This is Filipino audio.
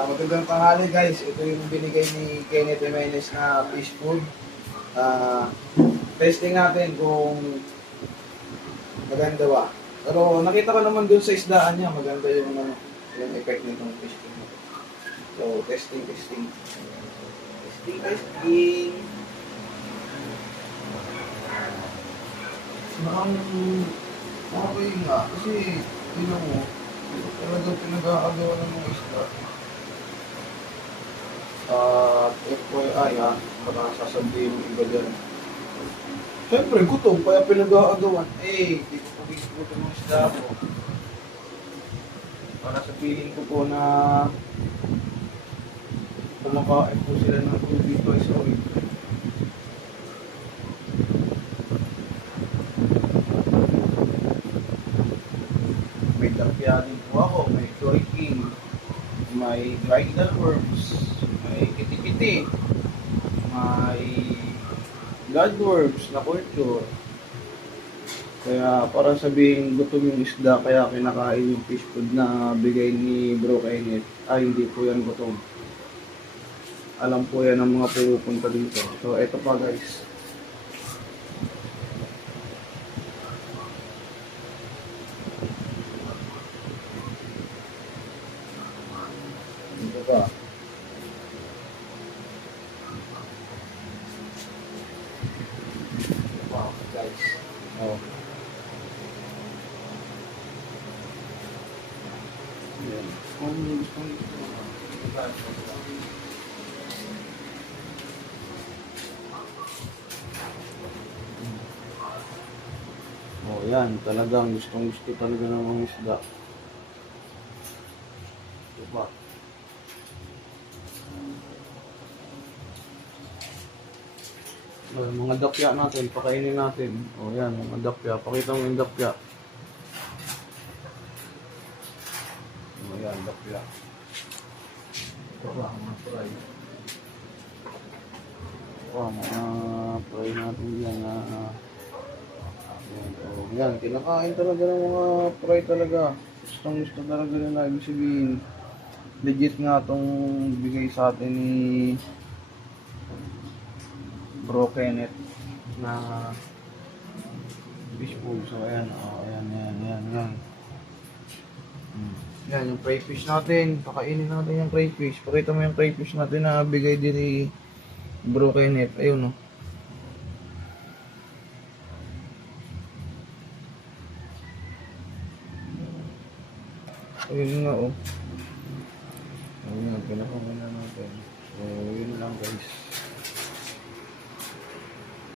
Magandang tanghali guys. Ito yung binigay ni Kenneth Jimenez na fish food. Testing natin kung maganda ba. Pero nakita ko naman dun sa isdaan niya, maganda yung, yung effect nitong fish food. So, testing. Testing. Mukhang okay nga. Kasi, tingnan mo, talagang pinag-aagawa ng mga isda. FYI baka sasabihin yung iba dyan. Siyempre, gutom, kaya pinag-aagawan. Di ko pag-igutom ng isda ko. Para sa feeling ko po na kumakain po sila ng tubig twice a week. May tapia din po ako, may Joy King, may dried worms, may kiti-kiti, may bloodworms na culture. Kaya para sabihin gutom yung isda, kaya kinakain yung fish food na bigay ni Bro Kenneth. Hindi po yan gutom. Alam po yan ng mga pupunta dito. So eto pa guys. Ito pa. Wow guys. Oh. Yan. Kung gusto nyo yan, talagang gustong gusto talaga ng mga isda. Diba? Mga dapya natin, pakainin natin. Yan, mga dapya. Pakita mo yung dapya. Yan, dapya. Ito ba, mga fry. Mga fry natin yan na yan, kinakain talaga ng mga fry talaga. Gusto talaga nila. Ibig sabihin, legit nga itong bigay sa atin ni Bro Kenneth na fish food. So, ayan. Yan. Yan, yung crayfish natin. Pakainin natin yung crayfish. Pakita mo yung crayfish natin na bigay din ni Bro Kenneth. Ayun, Ayun nga, Ayun nga, pinakaman na natin. So, yun lang guys.